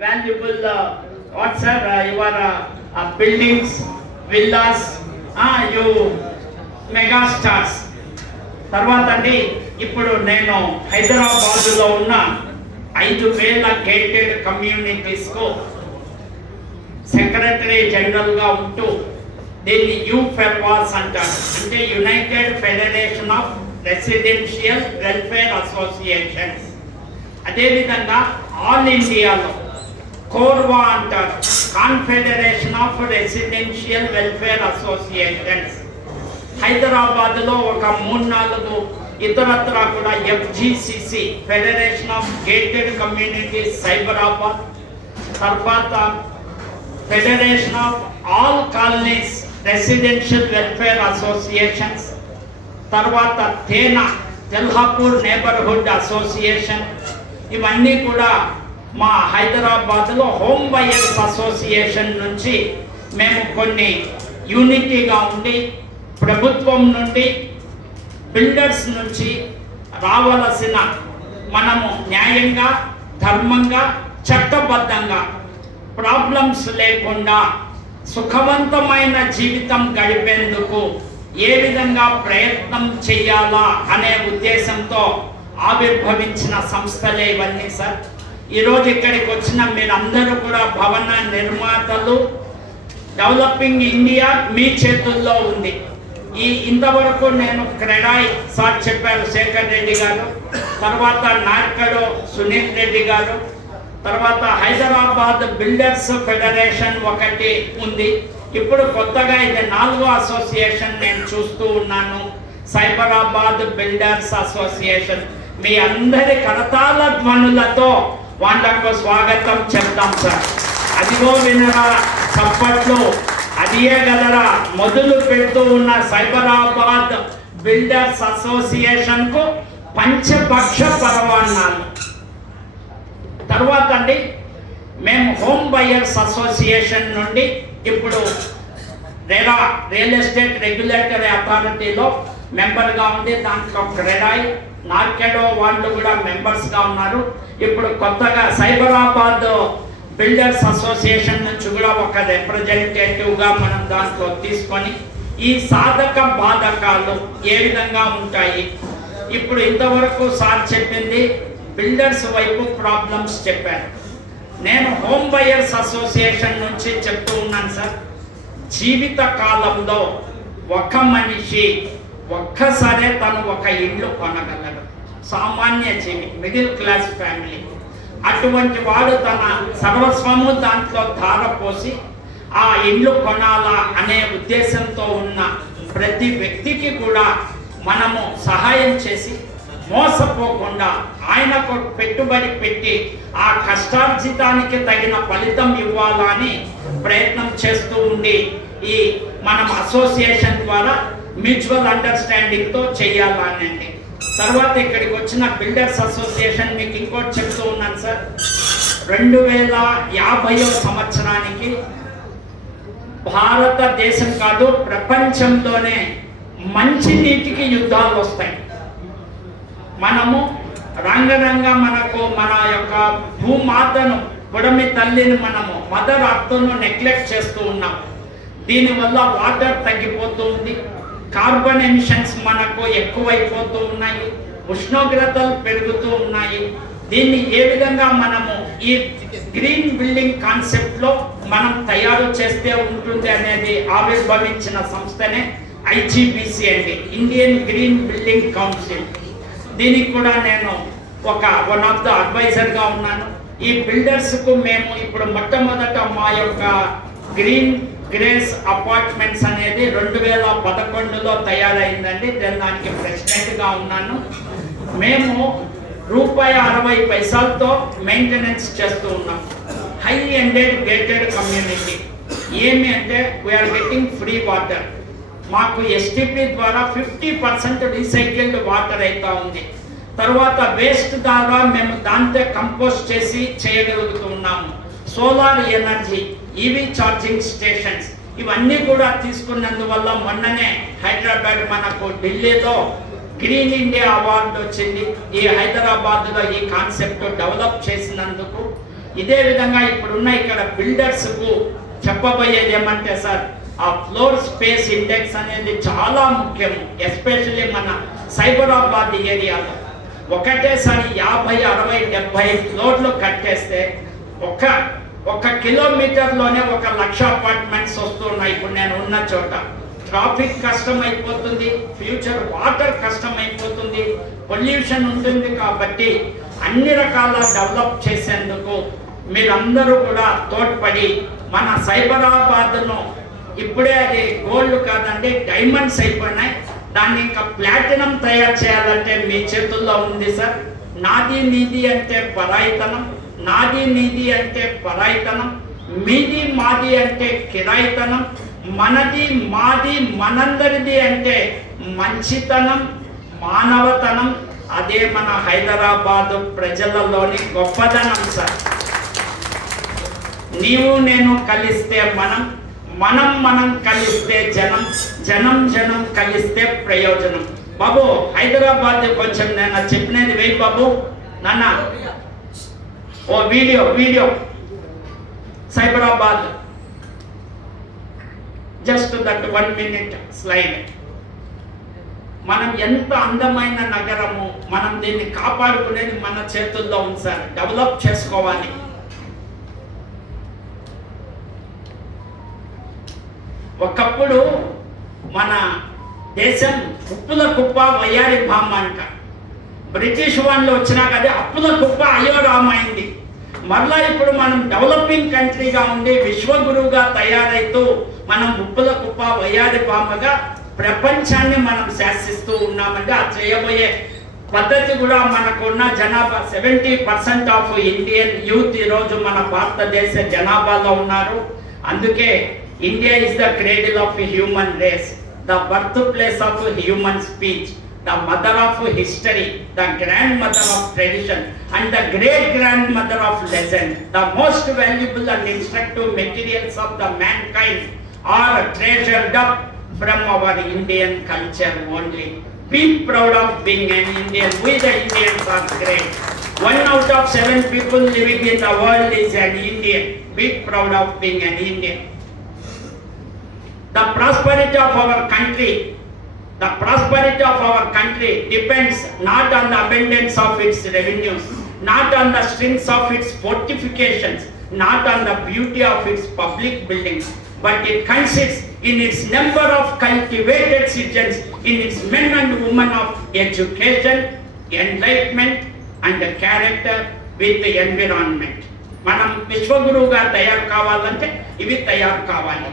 valuable what's your buildings, villas, you mega stars. తర్వాత అండి ఇప్పుడు నేను హైదరాబాద్లో ఉన్న 5,000 గేటెడ్ కమ్యూనిటీస్కు సెక్రటరీ జనరల్గా ఉంటూ దీన్ని యూఫెర్వాస్ అంటారు. అంటే united federation of residential welfare associations. అదేవిధంగా ఆల్ ఇండియాలో కోర్వా అంటారు, confederation of residential welfare associations. హైదరాబాద్లో ఒక 3-4 ఇతరత్ర కూడా FGCC, federation of gated communities Cyberabad, తర్వాత federation of all colonies residential welfare associations, తర్వాత తెల్హాపూర్ నేబర్హుడ్ అసోసియేషన్. ఇవన్నీ కూడా మా హైదరాబాద్లో హోమ్ బయర్స్ అసోసియేషన్ నుంచి మేము కొన్ని యూనిటీగా ఉండి ప్రభుత్వం నుండి బిల్డర్స్ నుంచి రావలసిన మనము న్యాయంగా, ధర్మంగా, చట్టబద్ధంగా ప్రాబ్లమ్స్ లేకుండా సుఖవంతమైన జీవితం గడిపేందుకు ఏ విధంగా ప్రయత్నం చేయాలా అనే ఉద్దేశంతో ఆవిర్భవించిన సంస్థలే ఇవన్నీ సార్. ఈరోజు ఇక్కడికి వచ్చిన మీరందరూ కూడా భవన నిర్మాతలు. డెవలపింగ్ ఇండియా మీ చేతుల్లో ఉంది. ఇంతవరకు నేను క్రెడాయ్ సార్ చెప్పారు, శేఖర్ రెడ్డి గారు, తర్వాత నార్కడో సునీల్ రెడ్డి గారు, తర్వాత హైదరాబాద్ బిల్డర్స్ ఫెడరేషన్ ఒకటి ఉంది. ఇప్పుడు కొత్తగా ఇది 4వ అసోసియేషన్ నేను చూస్తూ ఉన్నాను, సైబరాబాద్ బిల్డర్స్ అసోసియేషన్. మీ అందరి కరతాళ ధ్వనులతో వాళ్ళకు స్వాగతం చెప్తాం సార్. అదిగో వినరా చప్పట్లు, అదియే గదరా మొదలు పెడుతూ ఉన్న సైబరాబాద్ బిల్డర్స్ అసోసియేషన్కు పంచపక్ష పరవాన్నాలు. తర్వాత అండి మేము హోమ్ బయర్స్ అసోసియేషన్ నుండి ఇప్పుడు రెరా రియల్ ఎస్టేట్ రెగ్యులేటరీ అథారిటీలో మెంబర్గా ఉంది. దాంట్లో క్రెడాయ్, నార్కెడో వాళ్ళు కూడా మెంబర్స్గా ఉన్నారు. ఇప్పుడు కొత్తగా సైబరాబాద్ బిల్డర్స్ అసోసియేషన్ నుంచి కూడా ఒక రిప్రజెంటేటివ్గా మనం దాంట్లో తీసుకొని ఈ సాధక బాధకాలు ఏ విధంగా ఉంటాయి. ఇప్పుడు ఇంతవరకు సార్ చెప్పింది బిల్డర్స్ వైపు ప్రాబ్లమ్స్ చెప్పారు. నేను హోమ్ బయర్స్ అసోసియేషన్ నుంచి చెప్తూ ఉన్నాను సార్. జీవిత కాలంలో ఒక మనిషి ఒక్కసారే తను ఒక ఇల్లు కొనగలడు. సామాన్య జీవి, మిడిల్ క్లాస్ ఫ్యామిలీ. అటువంటి వాడు తన సర్వస్వము దాంట్లో ధారపోసి ఆ ఇల్లు కొనాలా అనే ఉద్దేశంతో ఉన్న ప్రతి వ్యక్తికి కూడా మనము సహాయం చేసి మోసపోకుండా ఆయనకు పెట్టుబడి పెట్టి ఆ కష్టార్జితానికి తగిన ఫలితం ఇవ్వాలని ప్రయత్నం చేస్తూ ఉండి ఈ మనం అసోసియేషన్ ద్వారా మ్యూచువల్ అండర్స్టాండింగ్తో చేయాలనండి. తర్వాత ఇక్కడికి వచ్చిన బిల్డర్స్ అసోసియేషన్ మీకు ఇంకోటి చెప్తూ ఉన్నాను సార్. 2050వ సంవత్సరానికి భారతదేశం కాదు ప్రపంచంలోనే మంచినీటికి యుద్ధాలు వస్తాయి. మనము రంగరంగ మనకు మన యొక్క భూమాతను, పొడమి తల్లిని మనము మదర్ అర్త్ను నెగ్లెక్ట్ చేస్తూ ఉన్నాం. దీనివల్ల వాటర్ తగ్గిపోతూ ఉంది, కార్బన్ ఎమిషన్స్ మనకు ఎక్కువైపోతూ ఉన్నాయి, ఉష్ణోగ్రతలు పెరుగుతూ ఉన్నాయి. దీన్ని ఏ విధంగా మనము ఈ గ్రీన్ బిల్డింగ్ కాన్సెప్ట్లో మనం తయారు చేస్తే ఉంటుంది అనేది ఆవిర్భవించిన సంస్థనే IGBC అండి, ఇండియన్ గ్రీన్ బిల్డింగ్ కౌన్సిల్. దీనికి కూడా నేను వన్ ఆఫ్ ద అడ్వైజర్గా ఉన్నాను. ఈ బిల్డర్స్కు మేము ఇప్పుడు మొట్టమొదట మా యొక్క గ్రీన్ గ్రేస్ అపార్ట్మెంట్స్ అనేది 2011లో తయారైందండి. నేను దానికి ప్రెసిడెంట్గా ఉన్నాను. మేము ₹60 మెయింటెనెన్స్ చేస్తూ ఉన్నాం. High ended gated community. ఏమి అంటే వీఆర్ గెట్టింగ్ ఫ్రీ వాటర్. మాకు STP ద్వారా 50% రీసైకిల్డ్ వాటర్ అవుతూ ఉంది. తర్వాత వేస్ట్ ద్వారా మేము దాంతో కంపోస్ట్ చేసి చేయగలుగుతున్నాము. Solar energy, EV charging stations, ఇవన్నీ కూడా తీసుకున్నందువల్ల మొన్ననే హైదరాబాద్ మనకు ఢిల్లీలో గ్రీన్ ఇండియా అవార్డు వచ్చింది. ఈ హైదరాబాద్లో ఈ కాన్సెప్ట్ డెవలప్ చేసినందుకు ఇదే విధంగా ఇప్పుడున్న ఇక్కడ బిల్డర్స్కు చెప్పబోయేది ఏమంటే సార్, ఆ ఫ్లోర్ స్పేస్ ఇండెక్స్ అనేది చాలా ముఖ్యం. ఎస్పెషల్లీ మన సైబరాబాద్ ఏరియాలో ఒకటేసారి 50, 60, 70 ఫ్లోర్లు కట్టేస్తే ఒక కిలోమీటర్లోనే 1,00,000 అపార్ట్మెంట్స్ వస్తున్నాయి. ఇప్పుడు నేను ఉన్న చోట ట్రాఫిక్ కష్టం అయిపోతుంది, ఫ్యూచర్ వాటర్ కష్టం అయిపోతుంది, పొల్యూషన్ ఉంటుంది. కాబట్టి అన్ని రకాల డెవలప్ చేసేందుకు మీరందరూ కూడా తోడ్పడి మన సైబరాబాద్ను, ఇప్పుడే అది గోల్డ్ కాదండి, డైమండ్స్ అయిపోయినాయి, దాన్ని ఇంకా ప్లాటినం తయారు చేయాలంటే మీ చేతుల్లో ఉంది సార్. నాది నీది అంటే పరాయితనం, నాది నీది అంటే పరాయితనం, మీది మాది అంటే కిరాయితనం, మనది మాది మనందరిది అంటే మంచితనం, మానవతనం. అదే మన హైదరాబాదు ప్రజలలోని గొప్పదనం సార్. నీవు నేను కలిస్తే మనం కలిస్తే జనం కలిస్తే ప్రయోజనం. బాబు హైదరాబాద్ కొంచెం నేను చెప్పినది వెయ్యి బాబు నాన్న. ఓ video Cyberabad, just that 1 minute slide. మనం ఎంత అందమైన నగరము, మనం దీన్ని కాపాడుకునేది మన చేతుల్లో ఉంది సార్. డెవలప్ చేసుకోవాలి. ఒకప్పుడు మన దేశం ఉప్పుల కుప్ప వయ్యారి బామ్మ అంట. బ్రిటిష్ వాళ్ళు వచ్చినాక అది అప్పుల కుప్ప అయ్యో రామైంది. మరలా ఇప్పుడు మనం డెవలపింగ్ కంట్రీగా ఉండి విశ్వగురువుగా తయారైతూ మనం ఉప్పుల కుప్ప వయ్యారి బామ్మగా ప్రపంచాన్ని మనం శాసిస్తూ ఉన్నామంటే ఆ చేయబోయే పద్ధతి కూడా మనకున్న జనాభా 70% ఆఫ్ ఇండియన్ యూత్ ఈరోజు మన భారతదేశ జనాభాలో ఉన్నారు. అందుకే India is the cradle of human race, the birthplace of human speech, the mother of history, the grandmother of tradition, and the great grandmother of legend. The most valuable and instructive materials of the mankind are treasured up from our Indian culture only. Be proud of being an Indian. We the Indians are great. 1 out of 7 people living in the world is an Indian. Be proud of being an Indian. The prosperity of our country depends not on the abundance of its revenues, not on the strength of its fortifications, not on the beauty of its public buildings, but it consists in its number of cultivated citizens, in its men and women of education, enlightenment and character with the environment. మనం విశ్వగురువుగా తయారు కావాలంటే ఇవి తయారు కావాలి.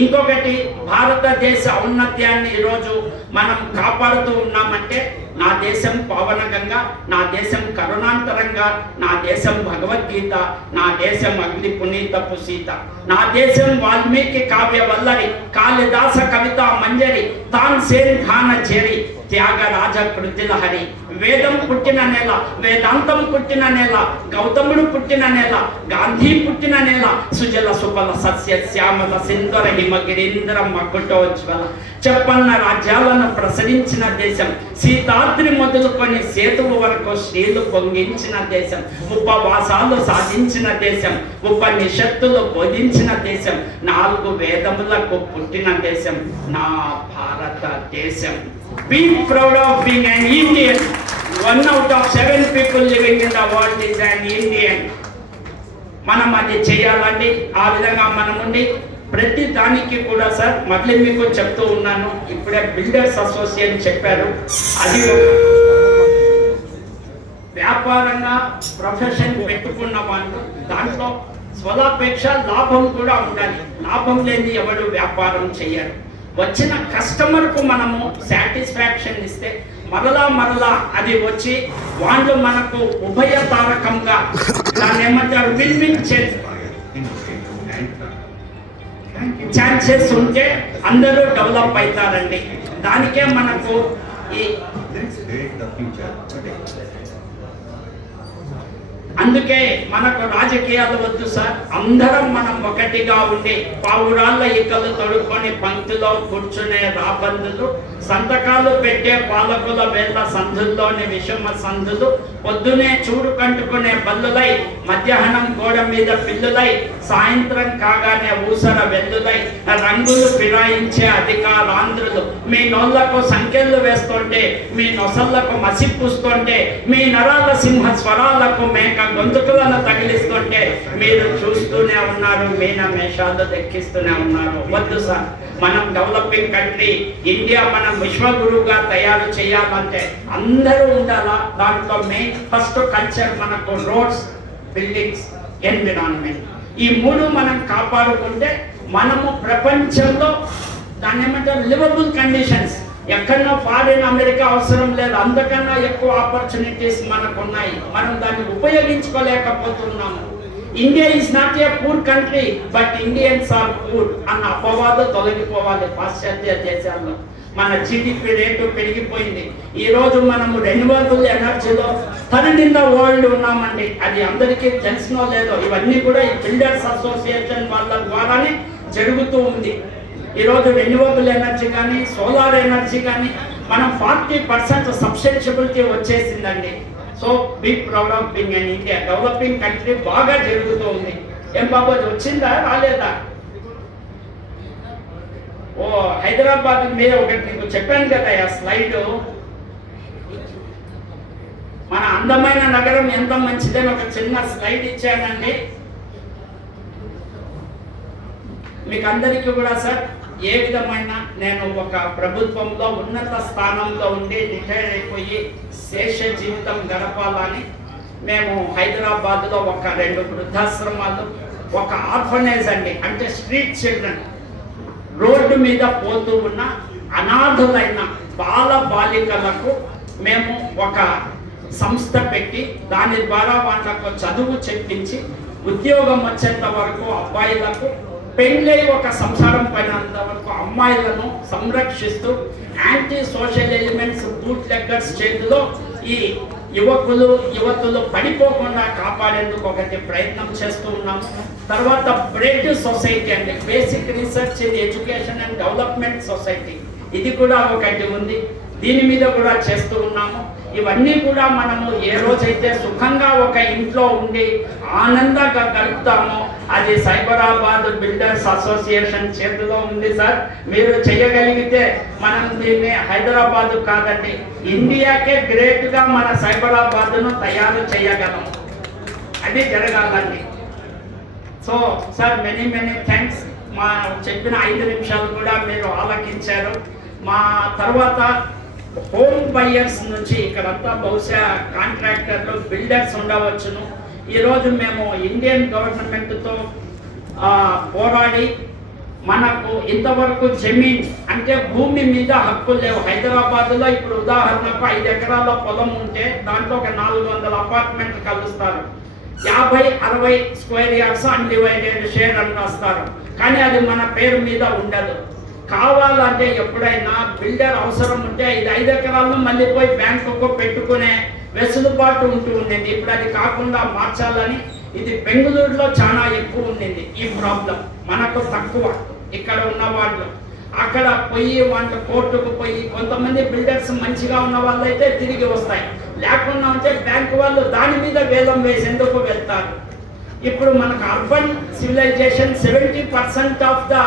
ఇంకొకటి, భారతదేశ ఔన్నత్యాన్ని ఈరోజు మనం కాపాడుతూ ఉన్నామంటే నా దేశం పవనగంగా, నా దేశం కరుణాంతరంగా, నా దేశం భగవద్గీత, నా దేశం అగ్ని పునీతపు సీత, నా దేశం వాల్మీకి కావ్య వల్లరి, కాళిదాస కవిత మంజరి, తాన్సేన్ ఘాన చెరి, త్యాగరాజ కృతిలహరి. వేదం పుట్టిన నేల, వేదాంతం పుట్టిన నేల, గౌతముడు పుట్టిన నేల, గాంధీ పుట్టిన నేల, సుజల సుఫల సస్య శ్యామల సింధుర హిమగిరీంద్ర మకుటోజ్వల, చెప్పన్న రాజ్యాలను ప్రసరించిన దేశం, సీతాద్రి మొదలుకొని సేతువు వరకు శ్రీలు పొంగించిన దేశం, ఉపవాసాలు సాధించిన దేశం, ఉపనిషత్తులు బోధించిన దేశం, 4 వేదములకు పుట్టిన దేశం నా భారతదేశం. Be proud of being an Indian. 1 out of 7 people living in the world is an Indian. మనం అది చేయాలండి. ఆ విధంగా మనం ఉండి ప్రతి దానికి కూడా సార్, మళ్ళీ మీకు చెప్తూ ఉన్నాను, ఇప్పుడే బిల్డర్స్ అసోసియేషన్ చెప్పారు, అది వ్యాపారంగా ప్రొఫెషన్ పెట్టుకున్న వాళ్ళు దాంట్లో స్వలాపేక్ష లాభం కూడా ఉండాలి. లాభం లేని ఎవరు వ్యాపారం చేయరు. వచ్చిన కస్టమర్కు మనము సాటిస్ఫాక్షన్ ఇస్తే మరలా అది వచ్చి వాళ్ళు మనకు ఉభయతారకంగా దాన్ని ఏమంటారు విన్ ఛాన్సెస్ ఉంటే అందరూ డెవలప్ అవుతారండి. దానికే మనకు ఈ అందుకే మనకు రాజకీయాలు వద్దు సార్. అందరం మనం ఒకటిగా ఉండి పావురాళ్ళ ఈకలు తొడుక్కొని పంక్తిలో కూర్చునే రాబందులు, సంతకాలు పెట్టే పాలకుల వేళ్ళ సందుల్లోని విషమ సందులు, పొద్దునే చూడు కంటుకునే బల్లులై, మధ్యాహ్నం గోడ మీద పిల్లులై, సాయంత్రం కాగానే ఊసర వెల్లులై, రంగులు ఫిరాయించే అధికారాంధ్రులు మీ నోళ్లకు సంఖ్యలు వేస్తుంటే, మీ నొసళ్లకు మసిపూస్తుంటే, మీ నరాల సింహ స్వరాలకు మేక గొంతుకులను తగిలిస్తుంటే మీరు చూస్తూనే ఉన్నారు, మీన మేషాలు దక్కిస్తూనే ఉన్నారు. వద్దు సార్, మనం డెవలపింగ్ కంట్రీ, ఇండియా మనం విశ్వగురువుగా తయారు చేయాలంటే అందరూ ఉండాలా. దాంట్లో మెయిన్ ఫస్ట్ కల్చర్ మనకు రోడ్స్, బిల్డింగ్స్, ఎన్విరాన్మెంట్, ఈ మూడు మనం కాపాడుకుంటే మనము ప్రపంచంలో దాన్ని ఏమంటారు లివబుల్ కండిషన్స్, ఎక్కడన్నా ఫారిన్ అమెరికా అవసరం లేదు, అంతకన్నా ఎక్కువ ఆపర్చునిటీస్ మనకు ఉన్నాయి. మనం దాన్ని ఉపయోగించుకోలేకపోతున్నాము. India is not a poor country but Indians are poor అన్న అపవాదం తొలగిపోవాలి పాశ్చాత్య దేశాల్లో. మన జీడిపి రేటు పెరిగిపోయింది. ఈ రోజు మనము రెన్యూవబుల్ ఎనర్జీలో థర్డ్ ఇన్ ద వరల్డ్ ఉన్నామండి. అది అందరికీ తెలిసినో లేదో. ఇవన్నీ కూడా ఈ బిల్డర్స్ అసోసియేషన్ వాళ్ళ ద్వారానే జరుగుతూ ఉంది. ఈరోజు రెన్యూవబుల్ ఎనర్జీ కానీ సోలార్ ఎనర్జీ కానీ మనం 40% సబ్స్టెన్షియబిలిటీ వచ్చేసిందండి. So be proud of being in India. Developing country బాగా జరుగుతూ ఉంది. ఏం బాబు అది వచ్చిందా రాలేదా? ఓ హైదరాబాద్ మీద ఒకటి నీకు చెప్పాను కదా ఆ స్లైడ్, మన అందమైన నగరం ఎంత మంచిదని ఒక చిన్న స్లైడ్ ఇచ్చానండి మీకు అందరికీ కూడా. సార్, ఏ విధమైన నేను ఒక ప్రభుత్వంలో ఉన్నత స్థానంలో ఉండి రిటైర్ అయిపోయి శేష జీవితం గడపాలని మేము హైదరాబాద్లో ఒక 2 వృద్ధాశ్రమాలు, ఒక ఆర్ఫనేజ్ అండి, అంటే స్ట్రీట్ చిల్డ్రన్, రోడ్డు మీద పోతూ ఉన్న అనాథులైన బాల బాలికలకు మేము ఒక సంస్థ పెట్టి దాని ద్వారా వాళ్ళకు చదువు చెప్పించి ఉద్యోగం వచ్చేంత వరకు అబ్బాయిలకు, పెళ్ళై ఒక సంసారం పైనంత వరకు అమ్మాయిలను సంరక్షిస్తూ యాంటీ సోషల్ ఎలిమెంట్స్ బూట్ లెగ్గర్స్ చేతిలో ఈ యువతులు పడిపోకుండా కాపాడేందుకు ఒకటి ప్రయత్నం చేస్తూ ఉన్నాము. తర్వాత బ్రెడ్ సొసైటీ అండి, basic research in education and development society, ఇది కూడా ఒకటి ఉంది. దీని మీద కూడా చేస్తూ ఉన్నాము. ఇవన్నీ కూడా మనము ఏ రోజైతే సుఖంగా ఒక ఇంట్లో ఉండి ఆనందంగా గడుపుతామో అది సైబరాబాద్ బిల్డర్స్ అసోసియేషన్ చేతిలో ఉంది సార్. మీరు చేయగలిగితే మనం దీన్ని హైదరాబాద్ కాదండి, ఇండియాకే గ్రేట్గా మన సైబరాబాద్ను తయారు చేయగలం. అది జరగాలండి. So sir, many thanks. మా చెప్పిన 5 నిమిషాలు కూడా మీరు ఆలకించారు. మా తర్వాత హోమ్ బయర్స్ నుంచి ఇక్కడంతా బహుశా కాంట్రాక్టర్లు, బిల్డర్స్ ఉండవచ్చును. ఈరోజు మేము ఇండియన్ గవర్నమెంట్తో పోరాడి మనకు ఇంతవరకు జమీన్ అంటే భూమి మీద హక్కులు లేవు. హైదరాబాద్లో ఇప్పుడు ఉదాహరణకు 5 ఎకరాల పొలం ఉంటే దాంట్లో ఒక 400 అపార్ట్మెంట్లు కలుస్తారు. 50-60 స్క్వేర్ యార్డ్స్ అన్డివైడెడ్ షేర్ అని వస్తారు, కానీ అది మన పేరు మీద ఉండదు. కావాలంటే ఎప్పుడైనా బిల్డర్ అవసరం ఉంటే 5 ఎకరాలను మళ్ళీ పోయి బ్యాంకుకు పెట్టుకునే వెసులుబాటు ఉంటూ ఉండింది. ఇప్పుడు అది కాకుండా మార్చాలని, ఇది బెంగళూరులో చాలా ఎక్కువ ఉండింది ఈ ప్రాబ్లం, మనకు తక్కువ ఇక్కడ ఉన్న వాళ్ళు. అక్కడ పోయి వాళ్ళు కోర్టుకు పోయి కొంతమంది బిల్డర్స్ మంచిగా ఉన్న వాళ్ళు అయితే తిరిగి వస్తాయి, లేకుండా ఉంటే బ్యాంకు వాళ్ళు దాని మీద వేలం వేసేందుకు వెళ్తారు. ఇప్పుడు మనకు urban civilisation 70% of the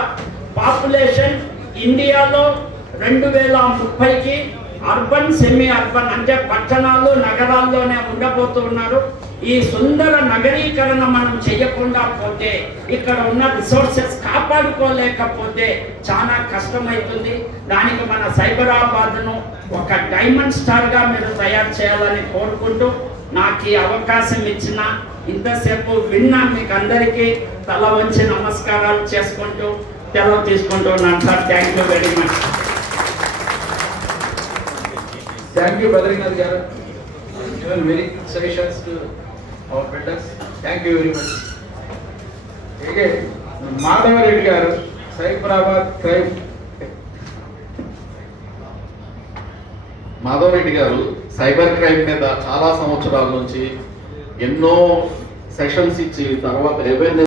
population ఇండియాలో 2030కి అర్బన్ సెమీ అర్బన్ అంటే పట్టణాలు నగరాల్లోనే ఉండబోతున్నారు. ఈ సుందర నగరీకరణ మనం చేయకుండా పోతే, ఇక్కడ ఉన్న రిసోర్సెస్ కాపాడుకోలేకపోతే చాలా కష్టమవుతుంది. దానికి మన సైబరాబాద్ను ఒక డైమండ్ స్టార్గా మీరు తయారు చేయాలని కోరుకుంటూ, నాకు ఈ అవకాశం ఇచ్చిన ఇంతసేపు విన్నా మీకు అందరికీ తల వంచి నమస్కారాలు చేసుకుంటూ సెలవు తీసుకుంటున్నాను sir. Thank you very much. Thank you Badrinath గారు. Given very good suggestions to our builders. Thank you very much. Okay, Madhavareddy గారు, సైబరాబాద్ క్రైమ్. మాధవరెడ్డి గారు సైబర్ క్రైమ్ మీద చాలా సంవత్సరాల నుంచి ఎన్నో సెషన్స్ ఇచ్చి తర్వాత అవేర్నెస్